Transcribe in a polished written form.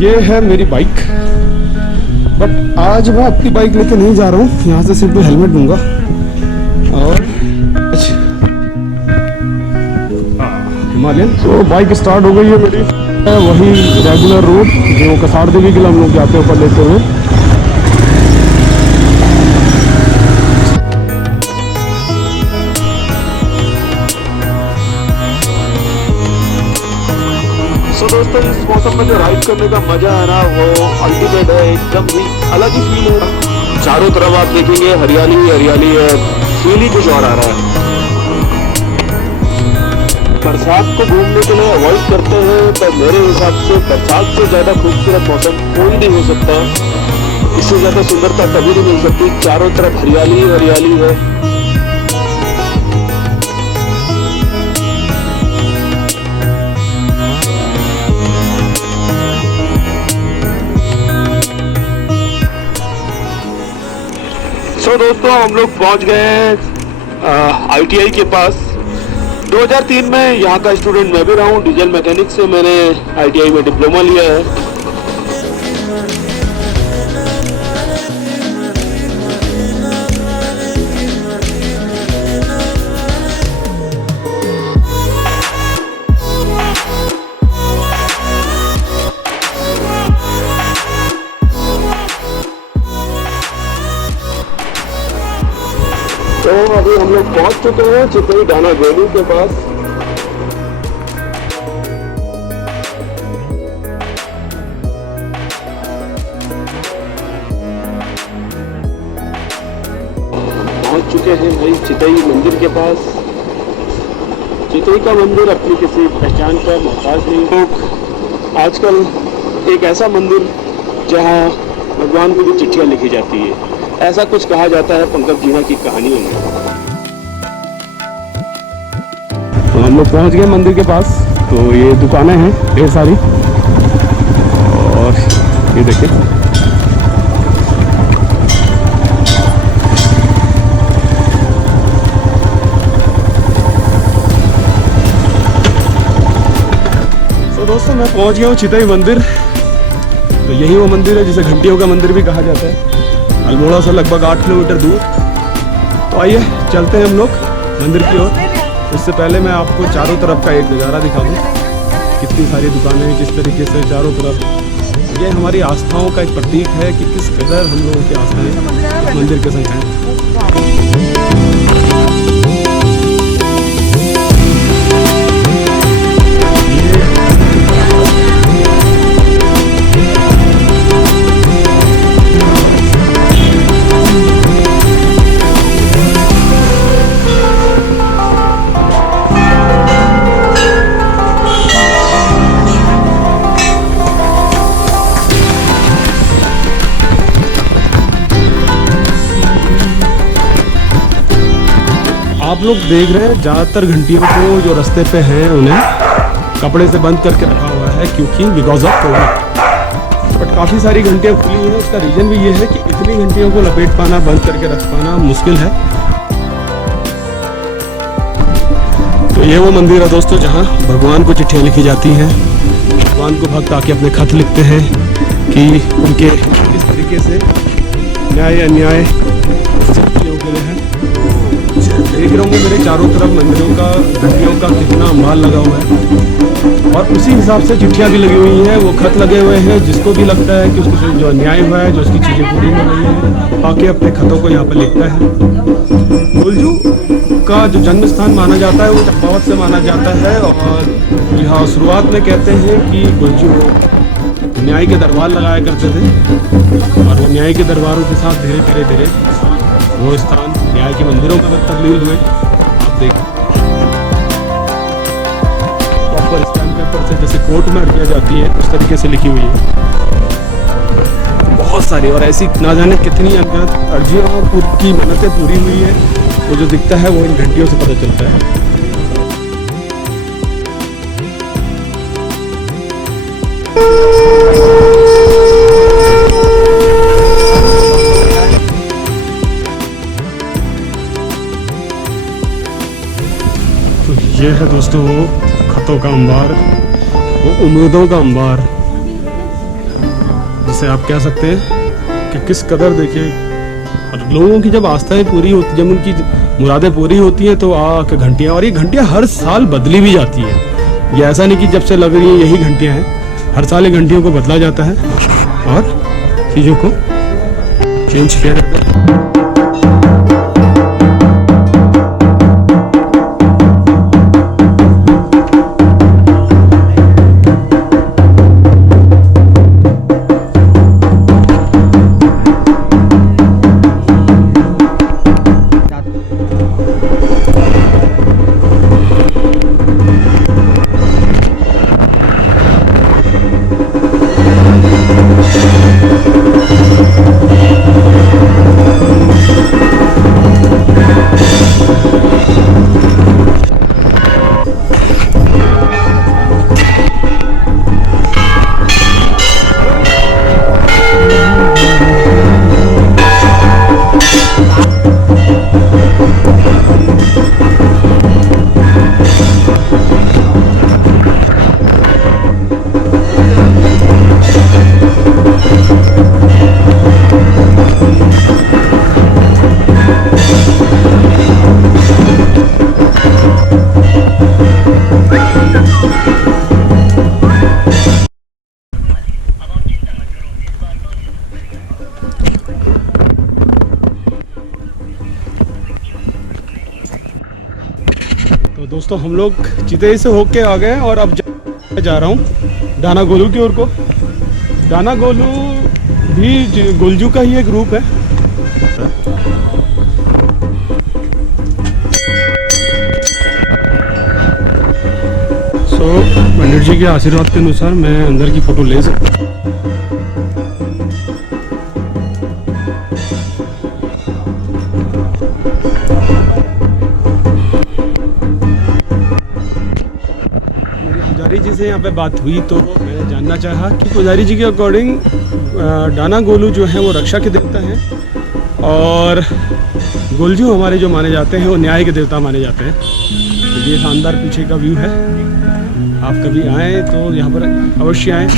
ये है मेरी बाइक, बट आज मैं अपनी बाइक लेके नहीं जा रहा हूँ। यहाँ से सिर्फ हेलमेट दूंगा और हिमालयन। तो बाइक स्टार्ट हो गई है मेरी, वही रेगुलर रूट जो कसार देवी के लिए हम लोग जाते हैं ऊपर लेते हुए। तो दोस्तों इस मौसम में जो राइड करने का मजा है ना वो अल्टीमेट है, एकदम ही अलग ही फील है। चारों तरफ आप देखेंगे हरियाली ही हरियाली है, फील ही कुछ और आ रहा है। बरसात को घूमने के लिए अवॉइड करते हैं, पर मेरे हिसाब से बरसात से ज्यादा खूबसूरत मौसम कोई नहीं हो सकता। इससे ज्यादा सुंदरता कभी नहीं मिल सकती। चारों तरफ हरियाली ही हरियाली है। तो दोस्तों हम लोग पहुंच गए हैं ITI के पास। 2003 में यहाँ का स्टूडेंट मैं भी रहा हूँ। डीजल मैकेनिक से मैंने ITI में डिप्लोमा लिया है। तो अभी हम लोग पहुंच चुके हैं चितई डाना वैली के पास। पहुंच चुके हैं भाई चितई मंदिर के पास। चितई का मंदिर अपनी किसी पहचान का मोहताज नहीं। लोग आजकल एक ऐसा मंदिर जहां भगवान को भी चिट्ठियां लिखी जाती है, ऐसा कुछ कहा जाता है पंकज जीना की कहानियों में। तो हम लोग पहुंच गए मंदिर के पास। तो ये दुकानें हैं ढेर सारी, और ये देखिए तो दोस्तों मैं पहुंच गया हूँ चितई मंदिर। तो यही वो मंदिर है जिसे घंटियों का मंदिर भी कहा जाता है, अल्मोड़ा से लगभग 8 किलोमीटर दूर। तो आइए चलते हैं हम लोग मंदिर की ओर। उससे पहले मैं आपको चारों तरफ का एक नज़ारा दिखा दूँ। कितनी सारी दुकानें हैं, किस तरीके से चारों तरफ। ये हमारी आस्थाओं का एक प्रतीक है कि किस कदर हम लोगों की आस्थाएं मंदिर के संग हैं। आप लोग देख रहे हैं ज़्यादातर घंटियों को जो रास्ते पे हैं उन्हें कपड़े से बंद करके रखा हुआ है, क्योंकि बिकॉज ऑफ कोविड। बट काफ़ी सारी घंटियाँ खुली हैं। उसका रीज़न भी ये है कि इतनी घंटियों को लपेट पाना, बंद करके रख पाना मुश्किल है। तो ये वो मंदिर है दोस्तों जहाँ भगवान को चिट्ठियाँ लिखी जाती हैं। भगवान को भक्त आके अपने खत लिखते हैं कि उनके किस तरीके से न्याय अन्याय स्थितियों के लिए है। देख रहे होंगे मेरे चारों तरफ मंदिरों का, घंटियों का कितना माल लगा हुआ है, और उसी हिसाब से चिट्ठियाँ भी लगी हुई हैं। वो खत लगे हुए हैं, जिसको भी लगता है कि उसको जो अन्याय हुआ है, जो उसकी चीज़ें पूरी हो रही हैं, आके अपने खतों को यहाँ पर लिखता है। गोलजू का जो जन्म स्थान माना जाता है वो चंपावत से माना जाता है। और यहाँ शुरुआत में कहते हैं कि गोलजू न्याय के दरबार लगाया करते थे, और वो न्याय के दरबारों के साथ धीरे धीरे धीरे वो स्थान न्याय के मंदिरों में तब्दील हुए। आप देख प्रॉपर स्टैम्प पेपर से जैसे कोर्ट में अर्जियाँ जाती है उस तरीके से लिखी हुई है बहुत सारी, और ऐसी ना जाने कितनी अर्जियाँ और की मेहनतें पूरी हुई है। वो जो दिखता है वो इन घंटियों से पता चलता है। ये है दोस्तों वो खतों का अंबार, वो उम्मीदों का अंबार जिसे आप कह सकते हैं कि किस कदर देखिए। और लोगों की जब आस्थाएं पूरी होती, जब उनकी मुरादें पूरी होती हैं तो आके घंटियाँ, और ये घंटियाँ हर साल बदली भी जाती है। ये ऐसा नहीं कि जब से लग रही है यही घंटियाँ हैं, हर साल ये घंटियों को बदला जाता है और चीज़ों को चेंज किया जाता है। तो दोस्तों हम लोग चितई से होके आ गए और अब जा रहा हूँ डाना गोलू की ओर को। डाना गोलू भी गुलजू का ही एक ग्रुप है। सो पंडित जी के आशीर्वाद के अनुसार मैं अंदर की फ़ोटो ले सकता हूँ। पुजारी जी से यहाँ पे बात हुई तो मैंने जानना चाहा कि पुजारी जी के अकॉर्डिंग डाना गोलू जो है वो रक्षा के देवता हैं और गोलजू हमारे जो माने जाते हैं वो न्याय के देवता माने जाते हैं। तो ये शानदार पीछे का व्यू है, आप कभी आएँ तो यहाँ पर अवश्य आएँ।